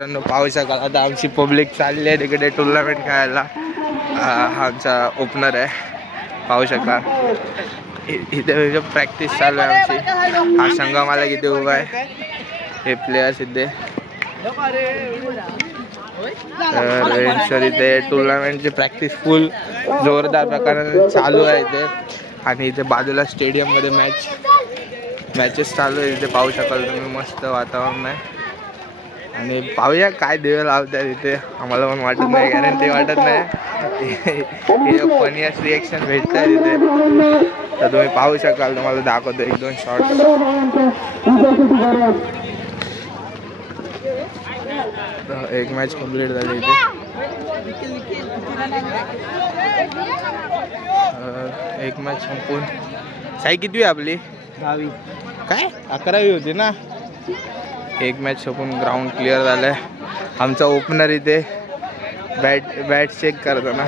पाहू शकाल आता आमची पब्लिक चालली आहे तिकडे टुर्नामेंट खेळायला. हा आमचा ओपनर आहे, पाहू शकाल. इथे प्रॅक्टिस चालू आहे आमची. हा संगमाला किती उभा आहे, हे प्लेयर्स इथे. तर इथे टुर्नामेंटची प्रॅक्टिस फुल जोरदार प्रकारे चालू आहे इथे. आणि इथे बाजूला स्टेडियम मध्ये मॅचेस चालू आहे. इथे पाहू शकाल तुम्ही, मस्त वातावरण आहे. आणि पाहूया काय देव लावतात इथे. आम्हाला पण वाटत नाही, गॅरंटी वाटत नाही. फनियस्ट रिएक्शन भेटत आहे तिथे. तर तुम्ही पाहू शकाल, तुम्हाला दाखवतो 1-2 शॉट. एक मॅच कंप्लीट झाली इथे. एक मॅच संपून साई किती आहे आपली? 10वी. काय 11वी होती ना. एक मॅच संपून ग्राउंड क्लिअर झालंय. आमचा ओपनर इथे बॅट चेक करताना.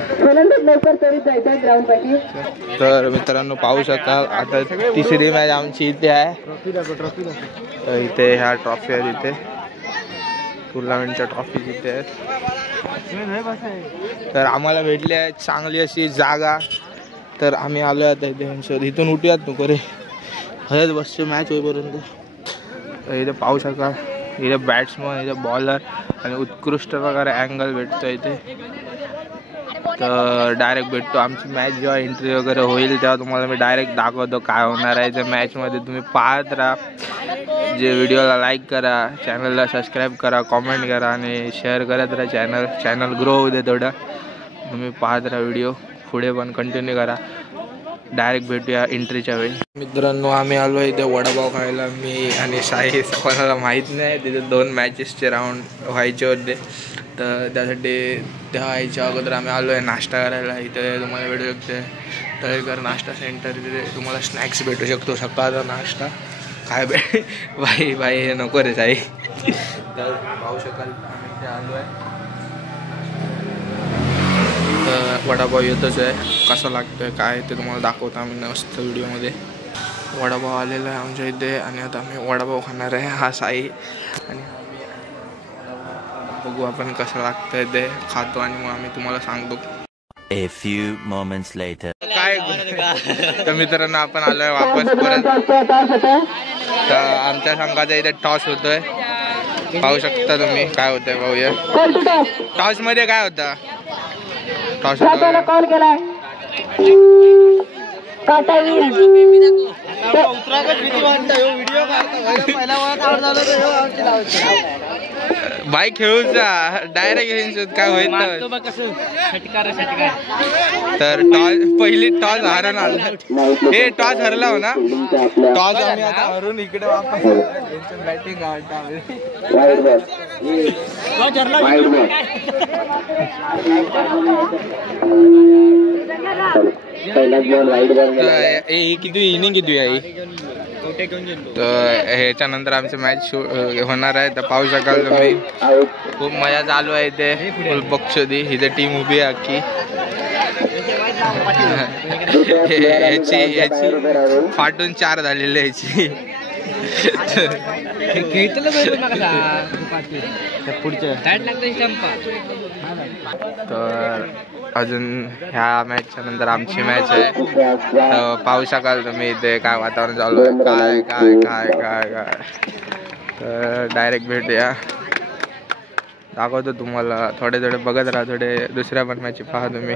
तर मित्रांनो पाहू शकाल, आता तिसरी मॅच आमची इथे आहे. इथे ह्या ट्रॉफी आहेत, इथे टुर्नामेंटच्या ट्रॉफी इथे आहेत. तर आम्हाला भेटली आहे चांगली अशी जागा. तर आम्ही आलो आता इथे. इथून उठूयात नको रे, हयच बसचे मॅच होईपर्यंत. इथे पाहू शकाल, इथे बॅट्समन, इथे बॉलर आणि उत्कृष्ट प्रकारे अँगल भेटतो इथे. तर डायरेक्ट भेटतो. आमची मॅच जेव्हा एंट्री वगैरे होईल तेव्हा तुम्हाला मी डायरेक्ट दाखवतो काय होणार आहे त्या मॅचमध्ये. तुम्ही पाहत राहा. जे व्हिडिओला लाईक करा, चॅनलला सबस्क्राईब करा, कॉमेंट करा आणि शेअर करत राहा. चॅनल ग्रो होऊ दे थोडं. तुम्ही पाहत राहा व्हिडिओ, पुढे पण कंटिन्यू करा. डायरेक्ट भेटूया एंट्रीच्या वेळी. मित्रांनो आम्ही आलो इथे वडापाव खायला. मी आणि साई, कोणाला माहीत नाही. तिथे 2 मॅचेसचे राऊंड व्हायचे होते. तर त्यासाठी त्या व्हायच्या अगोदर आम्ही आलो आहे नाश्ता करायला. इथे तुम्हाला भेटू शकते तळेकर नाश्ता सेंटर. तिथे तुम्हाला स्नॅक्स भेटू शकतो, सकाळचा नाश्ता. काय बाई हे नको रे साई. तर पाहू शकाल आम्ही इथे आलो आहे. तर वडापाव येतच आहे, कसा लागतोय काय ते तुम्हाला दाखवतो आम्ही मस्त व्हिडिओमध्ये. वडापाव आलेला आहे आमच्या इथे आणि आता आम्ही वडापाव खाणार आहे. हा साई आणि आम्ही बघू आपण कसं लागतंय ते खातो आणि मग आम्ही तुम्हाला सांगतो. A few moments later. काय तर मित्रांनो आपण आलोय वापस परत. तर आमच्या संघाचा इथे टॉस होतोय, पाहू शकता तुम्ही काय होतंय. पाहूया टॉस मध्ये काय होतं. टॉस कॉल केलाय बाई खेळूचा डायरेक्ट काय होईल. तर पहिली टॉस हारून आला. हे टॉस हरला हो ना. टॉस आम्ही आता हरून इकडे वापस बॅटिंग किती इनिंग किती आहे. तर ह्याच्यानंतर आमची मॅच होणार आहे. तर पाहू शकाल तुम्ही, खूप मजा चालू आहे इथे. फुल बक्षोदी इथे टीम उभी आहे अख्खी. याची फाटून 4 झालेली याची. तर अजून ह्या मॅचच्या नंतर आमची मॅच आहे. तर पाहू शकाल तुम्ही इथे काय वातावरण चालू आहे. काय काय काय काय काय तर डायरेक्ट भेटूया, दाखवतो तुम्हाला. थोडे बघत राहा, थोडे दुसऱ्या पण मॅच पहा तुम्ही.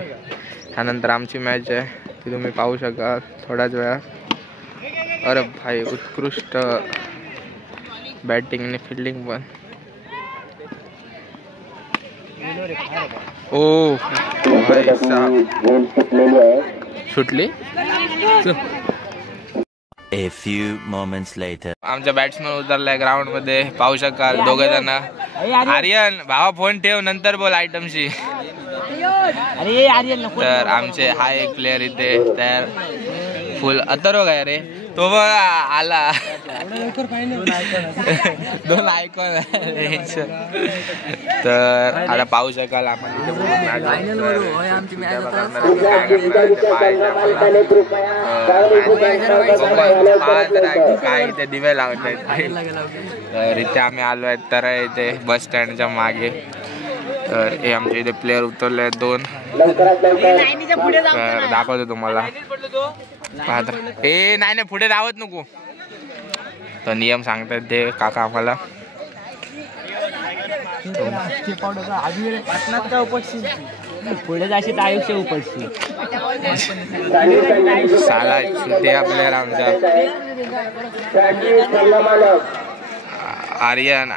त्यानंतर आमची मॅच आहे ती तुम्ही पाहू शकाल थोड्याच वेळा. अरे भाई उत्कृष्ट बॅटिंग आणि फिल्डिंग पण. ओ भाई साहब सुटली. A few moments later. आमचा बॅट्समन उतरलाय ग्राउंड मध्ये, पाहू शकाल 2 जण. आर्यन भावा फोन ठेव, नंतर बोल आयटमशी. तर आमचे हा एक प्लेअर इथे तयार. फुल अथर्व काय रे, तो बघा आला. 2 आयकॉन. तर आता पाहू शकाल आपण काय इथे दिवे लावत आहेत. तर इथे आम्ही आलो आहे तर इथे बस स्टँडच्या मागे. तर हे आमच्या इथे प्लेअर उतरले आहेत 2. तर दाखवतो तुम्हाला. हे नाही पुढे धावत नको. तर नियम सांगतात ते काका आम्हाला. पुढे जाशील आयुष्य उपटशी. साला छुटे आपल्या आमचा आर्यन.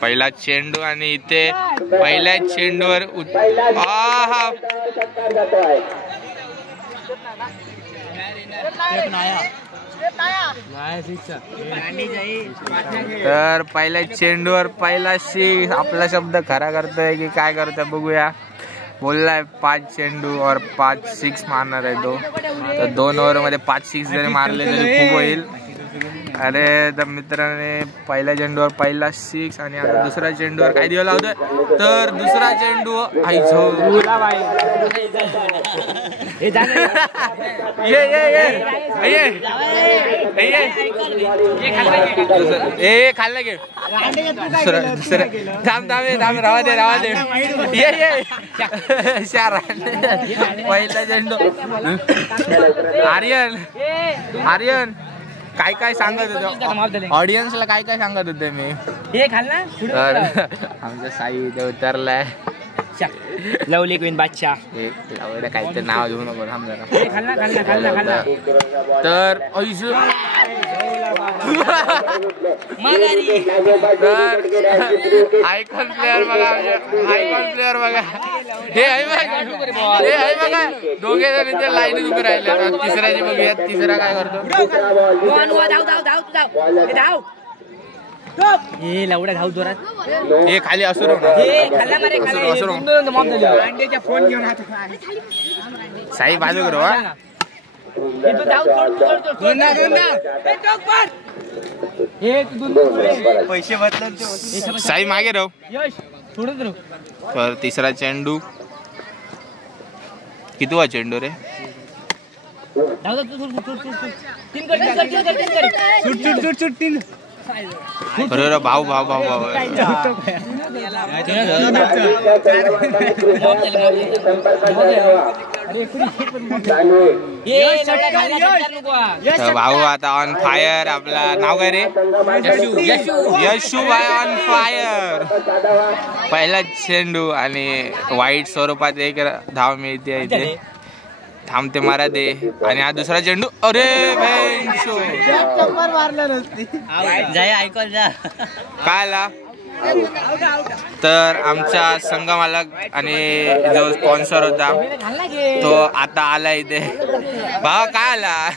पहिला चेंडू आणि इथे पहिल्या चेंडूवर तर पहिल्या चेंडूवर पहिला 6. आपला शब्द खरा करतोय की काय करतोय बघूया. बोललाय 5 चेंडू और 5 6 मारणार आहे तो. तर 2 ओव्हरमध्ये 5 6 जरी मारले तरी खूप होईल. अरे तर मित्राने पहिल्या चेंडूवर पहिला 6 आणि आता दुसऱ्या चेंडूवर काय दिवा लावतोय. तर दुसरा चेंडू खाल्ला घे. थांब राहा दे. पहिला चेंडू. आर्यन काय सांगत होते ऑडियन्सला काय सांगत होते मी. हे खाल्ला. तर आमचा साई इथे उतरलाय. लवली क्वीन बादशाह. काय ते नाव घेऊ नको. थांब जरा. खाल्ला. तर आयकॉन प्लेअर बघा. हे आहे बघा. दोघे जण इथे लाईनीत उभे राहिले. तिसऱ्याची बघूया. तिसरा काय करतो. हे लावडा घाऊ जोरात. हे खाली असू साई बाजू करू. पैसे साई मागे राहू. तर तिसरा चेंडू. कितवा चेंडू रे. बरोबर. भाऊ भाऊ आता ऑन फायर. आपला नाव काय रे. यशू भाई ऑन फायर. पहिला चेंडू आणि वाईट स्वरूपात 1 धाव मिळते इथे. थांबते मारा दे. आणि हा दुसरा चेंडू. अरे काय आला. तर आमचा संघ मालक आणि जो स्पॉन्सर होता तो आता आला इथे. भावा काय आला.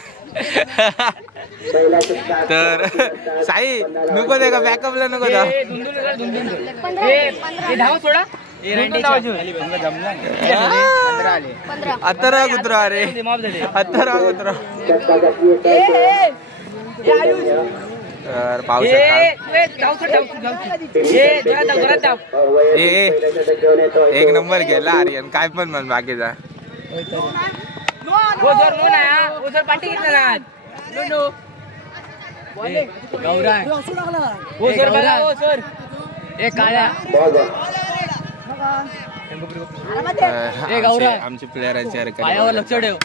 तर साई नको दे का बॅकअपला नको जा. 15 कुत्रा रे. 15 कुत्रा. तर पाहू शकाल. एक नंबर गेला आर्यन. काय पण म्हण बाकीचा. आमचे प्लेयरांची लक्ष ठेव.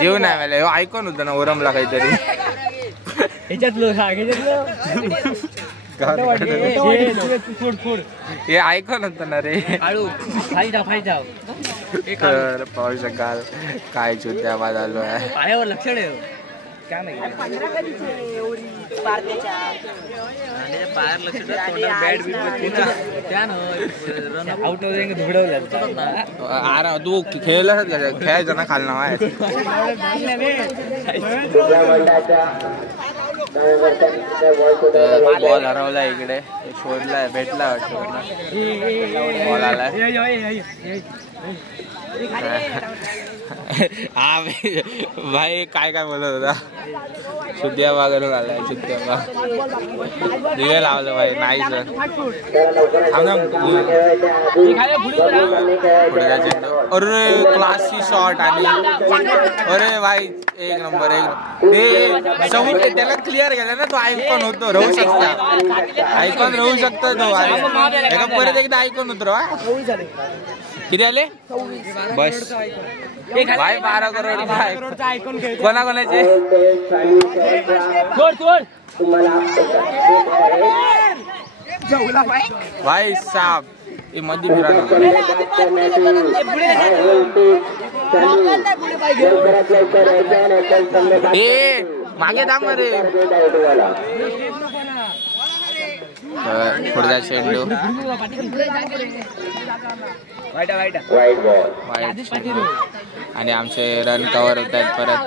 जेवण आहे मला. ऐकून होतं ना ओरमला काहीतरी. हे ऐकून होतं ना रे. तर पाहू शकाल काय चुत्या आवाज आलो आहे. पायावर लक्ष ठेव. आरा तू खेळायचं ना खाल ना बॉल हरवला इकडे शोधलाय भेटला वाटतं बॉल आलाय हा भाई काय काय बोलत होता शुद्ध्या वगैरे आलाय शुद्ध्या दिवे लावलं भाई नाही सर अरे क्लासी शॉट आणि अरे भाई एक नंबर ते समोर त्याला क्लिअर गेला ना तो आयकॉन होतो राहू शकता आयकॉन राहू शकतो तो एका परत एकदा आयकॉन उतरवा किती आले बस भाई 12 करोड कोणाकोणाचे भाई साहब ये मध्ये फिरा मागे दाम रे पुढचा चेंडू आणि आमचे रन कव्हर होत आहेत परत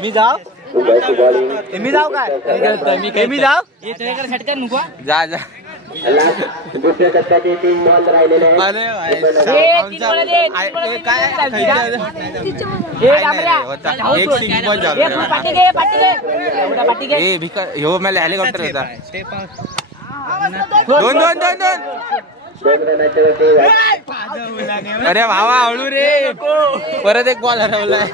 मी जाऊ काय मी जाऊ जा जा अरे एक सिंपल हो मला हेलिकॉप्टर होता दोन अरे भावा हळू रे परत एक बॉल हरवलाय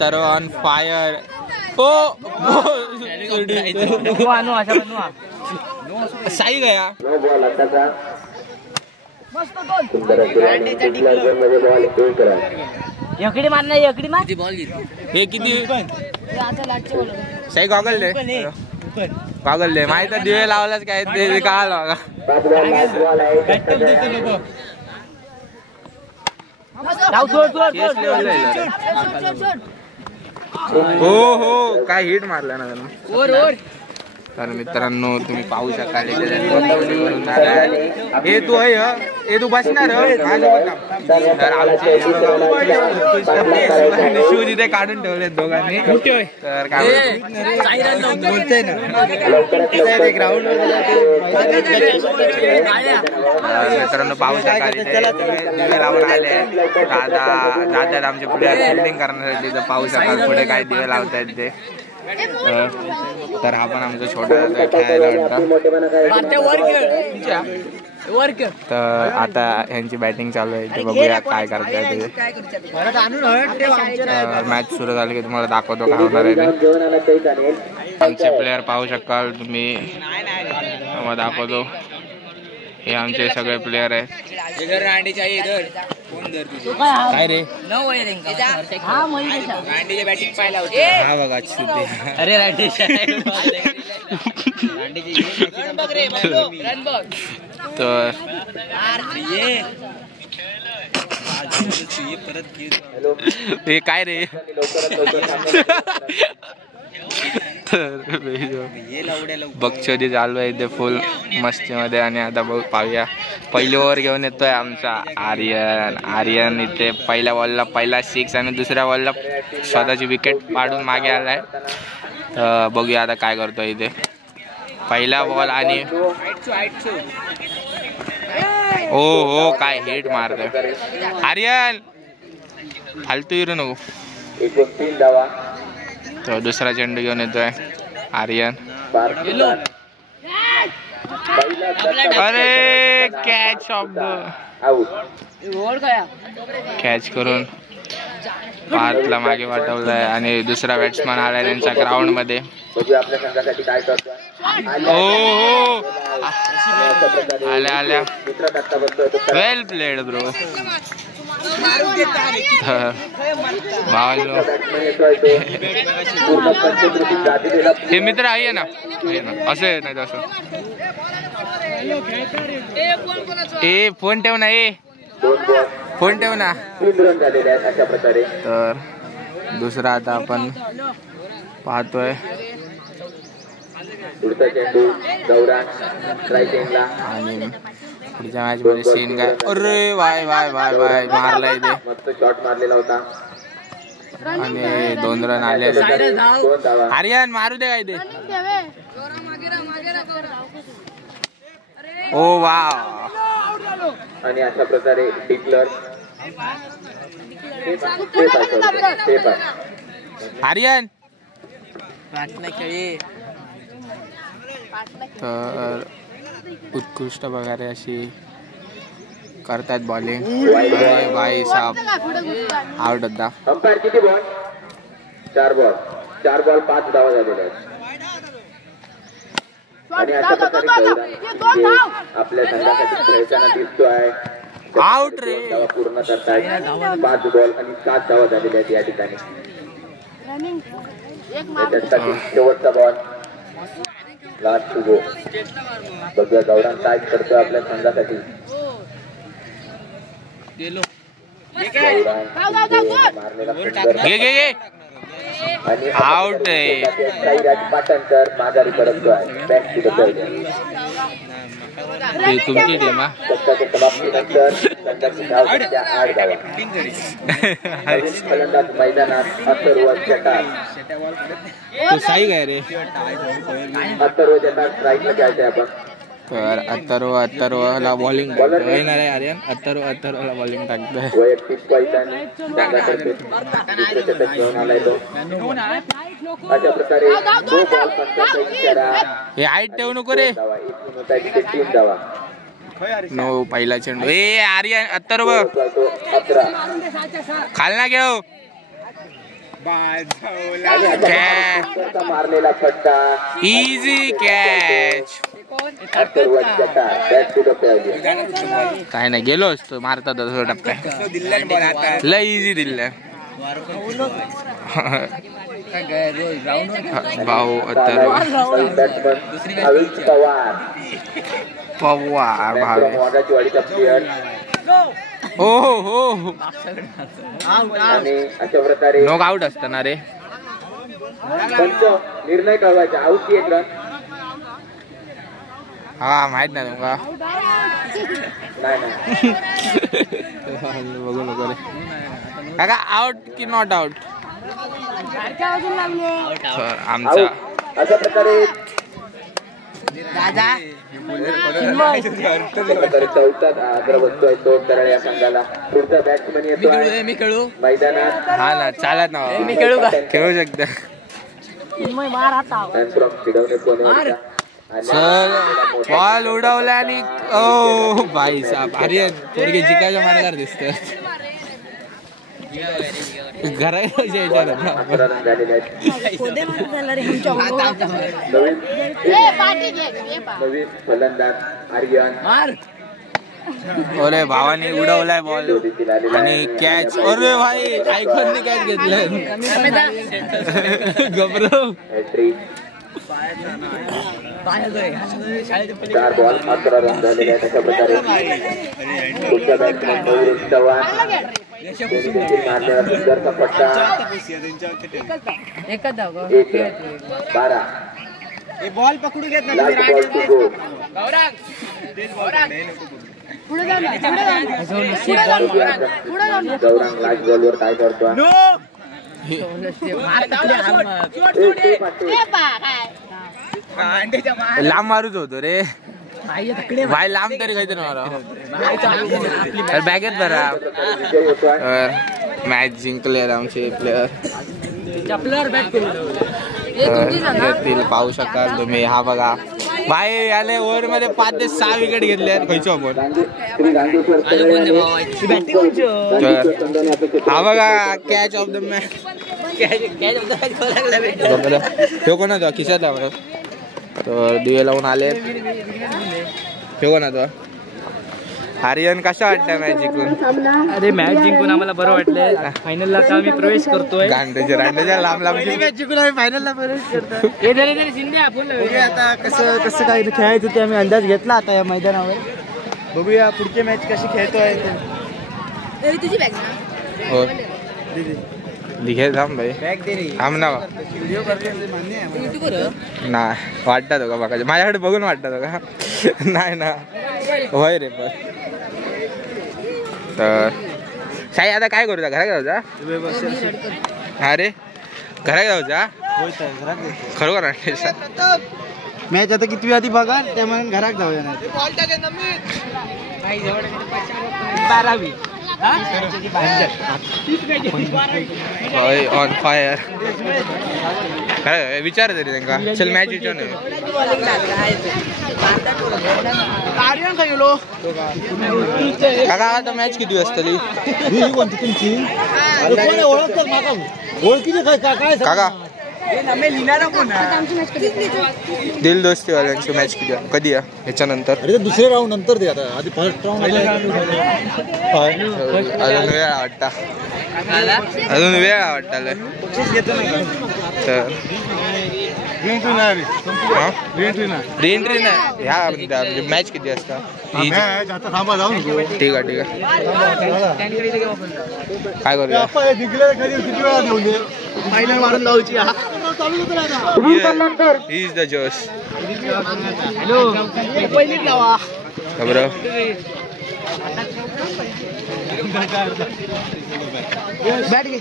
तर ऑन फायर ओ सही गया एकडे मार नाही एकडे मार बॉल हे किती सही गॉगल दे गॉगल दे माहित दिवे लावलाच काय ते कळालं हो हो काय हिट मारला ना तर मित्रांनो तुम्ही पाहू शकाल हे तू आहे हे तू बसणार तर आमचे शूज इथे काढून ठेवलेत दोघांनी तर काय मित्रांनो पाहू शकाल इथे दिवे लावून आले दादा आमचे पुढे फिल्डिंग करण्यासाठी तर पाहू शकाल पुढे काय दिवे लावतायत ते तर हा पण आमचा छोटा तर आता ह्यांची बॅटिंग चालू आहे ते बघूया काय करताय ते मॅच सुरू झाली की तुम्हाला दाखवतो काय होणार आहे आमचे प्लेयर पाहू शकाल तुम्ही दाखवतो हे आमचे सगळे प्लेयर आहेत काय रे हा बघा अरे तर हे काय रे बक्षडी चालू आहे इथे फुल मस्तीमध्ये आणि आता पाहूया पहिली ओव्हर घेऊन येतोय आमचा आर्यन इथे पहिल्या बॉलला पहिला 6 आणि दुसऱ्या बॉलला स्वतःची विकेट पाडून मागे आलाय तर बघूया आता काय करतोय इथे पहिला बॉल आणि हो काय हिट मारतोय आर्यन फालतू हिरो नको तो दुसरा चेंडू घेऊन येतोय आर्यन अरे कॅच ऑफ कॅच करून भारतला मागे वाटवलंय आणि दुसरा बॅट्समन आलाय त्यांच्या ग्राउंड मध्ये हो आल्या वेल प्लेड ब्रो हे मित्र आहे ना असं नाही तसं ए फोन ठेव ना, फोन ठेव ना. तर दुसरा आता आपण पाहतोय आणि पुढच्या मॅच मध्ये सीन काय. अरे वाय वाय वाय वाय मारला इथे. शॉट मारलेला होता आणि 2 रन आले. आर्यन मारू दे काय ते. ओ वा. आणि अशा प्रकारे डिक्लर आर्यन तर उत्कृष्ट प्रकारे अशी करतात बॉलिंग. बाई साहेब आउट होता. अंपायर किती बॉल? 4 बॉल 5 धावा झालेल्या आहेत. आणि अशा प्रकारे आपल्या संघासाठी खेळताना दिसतोय. आउट रे. धावा पूर्ण करतायत. 5 बॉल आणि 7 धावा झालेल्या आहेत या ठिकाणी. त्याच्यासाठी शेवटचा बॉल लास्ट टू गो. बघूया गौरव काय करतोय आपल्या संघासाठी. घे आउट आहे. पाटणकर माघारी परततोय. Back to the player. तुमची टीम समाप्तीनंतर संघाची धाव संख्या 8 धावा. फलंदाज मैदानात अथर्व जटार. तू साई काय रे. अथर्व जटार स्ट्राईकला खेळतोय आपण. तर अथर्वला बॉलिंग येणार आहे. आर्यन अथर्वला बॉलिंग टाकतोय. वैयक्तिक पैशाने संघातर्फे दुसरं शतक घेऊन आलाय तो. अशा प्रकारे 2 बॉल 45 करा. हे हाईट ठेवू नको रे. 3 धावा. नो पहिला चेंडू. ए आर्यन अथर्व 11 खाल ना घेऊ. मारलेला फटका. Easy catch. Atharva Jatar back to the player. काय नाही गेलो असतो मारता दुसरा टप्प्या. लय इझी दिलं भाऊ. अथर्व पवार मोहागाची वाडीचा प्लेयर. हो आणि अशा प्रकारे नॉक आउट असताना रे. पंच निर्णय कळवायचा. Out 1 run. हा माहित नाही तुमका. नाही बघू नको रे काका. आउट की नॉट आउट. आमचा अशा प्रकारे चौथा आग्रह बसतोय तो कराड या संघाला. पुढचा बॅट्समन येतोय मैदानात. हा ना चालत ना. मी खेळू का. खेळू शकता. सर बॉल उडवला आणि ओ भाई साहेब. आर्यन पोरगे जिकायच्या मार्गावर दिसत. नवीन फलंदाज आर्यन. अरे भावाने उडवलाय बॉल आणि कॅच. अरे भाई आयकॉनने कॅच घेतलं. गबरव 4 बॉल 11 रन झालेले आहेत. अशा प्रकारे पुढच्या बॅट्समन नवरुण चव्हाण. मारलेला सुंदरचा फटका. 1 रन 12. बॉल पकडू घेत last ball to go. Gaurang last बॉलवर काय करतो. लांब मारूच होतो रे भाई. लांब तरी काहीतरी मारा. बॅगेत भरा. मॅच जिंकले आमचे प्लेयर. येथील पाहू शकाल तुम्ही. हा बघा भाई आले ओव्हर मध्ये 5 ते 6 विकेट घेतले आहेत. खायचो आपण. हा बघा कॅच ऑफ द मॅच. तो कोणाचा खिशात आहे. तर दिवे लावून आले. ठेव ना तो. आर्यन कशा वाटतं मॅच जिंकून? अरे मॅच जिंकून आम्हाला बरं वाटलं. फायनलला आता आम्ही प्रवेश करतोय. रांडेच्या लांब लांब मॅच जिंकून आम्ही फायनलला प्रवेश करतो. शिंदे आपण बघूया आता कसं काय खेळायचं ते आम्ही अंदाज घेतला आता या मैदानावर. बघूया पुढची मॅच कशी खेळतोय. तुझी बॅग ना हो दिघे थांब भाई बॅग दे रे. थांब ना व्हिडिओ करते मान्य आहे. युट्यूबर नाही वाटतात का बघा माझ्याकडे बघून वाटतात का नाही ना होय रे पण तर साई आता काय करूचा घरात जाऊचा अरे घरात जाऊचा खरोखर मॅच आता किती आधी बघा त्यामुळे घरात जाऊया नाही 12वी ऑन फायर काय विचार तरी त्यांना चल मॅच विचार नाही काका आता मॅच किती असतली काका दिल दोस्ती वाल्यांची मॅच कधी आहे ह्याच्यानंतर दुसरे राऊंड नंतर दे आता आधी फर्स्ट राऊंड अजून वेळ वाटता अजून वेळ वाटताल तर रिएंट्री नाही ह्या मॅच किती असता ठीक आहे काय करूया फायनल मारून लावची. ही इज द जोश पहिलीच लावा. बरं बॅट घे.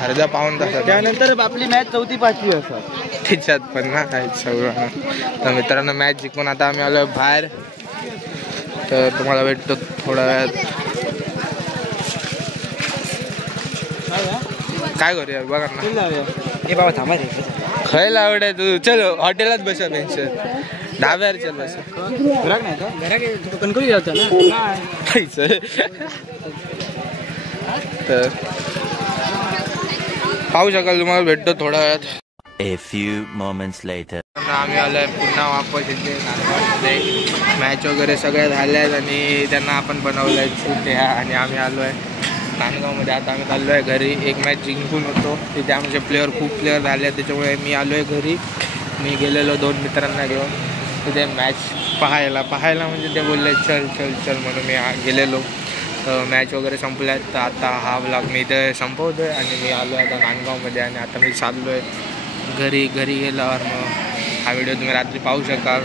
अर्धा पाऊण तासात त्यानंतर आपली मॅच 4-5 असतात. त्याच्यात पण ना काय सगळं तर मित्रांनो मॅच जिंकून आता आम्ही आलो बाहेर तर तुम्हाला भेटतो थोड्या वेळात. काय करूया बघा ना हे बाबा थांबा रे. खायला आवड आहे तू चल हॉटेलात बसा पेन्शन डाब्यावर चल बस घरात नाही का कणकवली जातो ना खायचं तर पाहू शकाल तुम्हाला भेटतो थोड्या वेळात. A few moments later. आम्ही आलोय पुन्हा वापस इथे नांदगावमध्ये मॅच वगैरे सगळ्या झाल्या आहेत आणि त्यांना आपण बनवलं आहे शूट ह्या आणि आम्ही आलो आहे नांदगावमध्ये. आता आम्ही चाललो आहे घरी. एक मॅच जिंकून होतो तिथे आमचे खूप प्लेअर झाले आहेत त्याच्यामुळे मी आलो आहे घरी. मी गेलेलो 2 मित्रांना घेऊन तिथे मॅच पाहायला म्हणजे ते बोलले चल चल चल म्हणून मी गेलेलो. मॅच वगैरे संपल्या आहेत तर आता हा व्लॉग मी इथे संपवतो आहे आणि मी आलो आहे आता नांदगावमध्ये आणि आता मी चाललो आहे घरी गेल्यावर मग हा व्हिडिओ तुम्ही रात्री पाहू शकाल.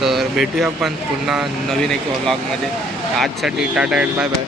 तर भेटूया आपण पुन्हा नवीन एक व्लॉगमध्ये. आजसाठी टाटा अँड बाय बाय.